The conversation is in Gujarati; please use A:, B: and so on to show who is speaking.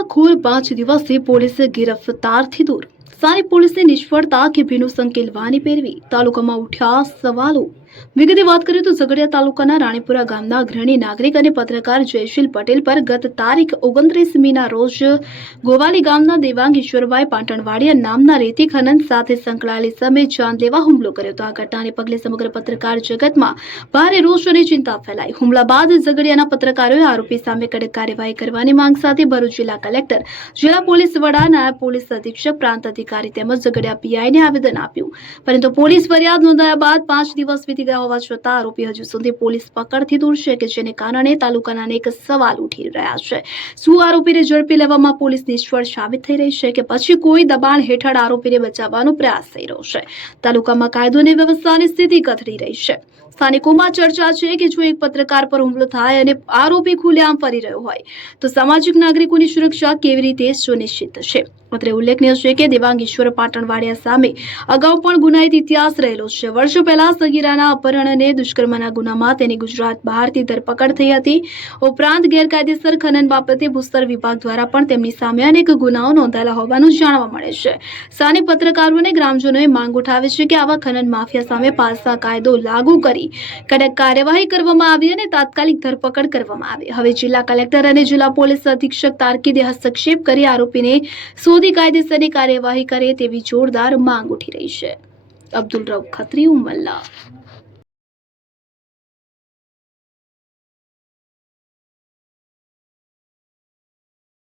A: હુમલાખોર પાંચ દિવસે પોલીસે ગિરફતારથી દૂર. સારી પોલીસની નિષ્ફળતા કે ભીનું સંકેલવાની પેરવી તાલુકામાં ઉઠ્યા સવાલો વિગતે વાત કરીએ તો ઝઘડિયા તાલુકાના રાણીપુરા ગામના અગ્રણી નાગરિક અને પત્રકાર જયશીલ પટેલ પર ગત તારીખ ઓગણત્રીસ મીના રોજ ગોવાલી ગામના દેવાંગ ઈશ્વરભાઈ પાટણવાડિયા નામના રેતી ખનન સાથે સંકળાયેલી સમયે જાનલેવા હુમલો કર્યો હતો. આ ઘટનાને પગલે સમગ્ર પત્રકાર જગતમાં ભારે રોષ અને ચિંતા ફેલાઈ. હુમલા બાદ ઝઘડિયાના પત્રકારોએ આરોપી સામે કડક કાર્યવાહી કરવાની માંગ સાથે ભરૂચ જિલ્લા કલેક્ટર, જિલ્લા પોલીસ વડા, નાયબ પોલીસ અધિક્ષક, પ્રાંત અધિકારી તેમજ ઝઘડિયા પીઆઈને આવેદન આપ્યું. પરંતુ પોલીસ ફરિયાદ નોંધાયા બાદ પાંચ દિવસ વીતી ગયા હોવા આરોપી હજુ સુધી પોલીસ પકડથી દૂર છે કે જેને કારણે તાલુકાના અનેક સવાલ ઉઠી રહ્યા છે. શું આરોપીને ઝડપી લેવામાં પોલીસ નિષ્ફળ સાબિત થઈ રહી છે કે પછી કોઈ દબાણ હેઠળ આરોપીને બચાવવાનો પ્રયાસ થઈ રહ્યો છે? તાલુકામાં કાયદો અને વ્યવસ્થાની સ્થિતિ કથળી રહી છે. સ્થાનિકોમાં ચર્ચા છે કે જો એક પત્રકાર પર હુમલો થાય અને આરોપી ખુલ્લેઆમ ફરી રહ્યો હોય, તો સામાજિક નાગરિકોની સુરક્ષા કેવી રીતે સુનિશ્ચિત થશે અત્રે ઉલ્લેખનીય છે કે દેવાંગ ઈશ્વર પાટણવાડિયા સામે અગાઉ પણ ગુનાહિત ઇતિહાસ રહેલો છે. વર્ષો પહેલા સગીરાના અપહરણ અને દુષ્કર્મના ગુનામાં તેની ગુજરાત બહારથી ધરપકડ થઈ હતી. ઉપરાંત ગેરકાયદેસર ખનન બાબતે ભૂસ્તર વિભાગ દ્વારા પણ તેમની સામે અનેક ગુનાઓ નોંધાયેલા હોવાનું જાણવા મળે છે. સ્થાનિક પત્રકારો અને ગ્રામજનોએ માંગ ઉઠાવી છે કે આવા ખનન માફિયા સામે પાસા કાયદો લાગુ કરી કડક કાર્યવાહી કરવામાં આવી અને તાત્કાલિક ધરપકડ કરવામાં આવી. હવે જિલ્લા કલેક્ટર અને જિલ્લા પોલીસ અધિક્ષક તારકીદે હસ્તક્ષેપ કરી આરોપીને શોધી કાયદેસરની કાર્યવાહી કરે તેવી જોરદાર માંગ ઉઠી રહી છે. અબ્દુલ રવ ખત્રી ઉમલ્લા.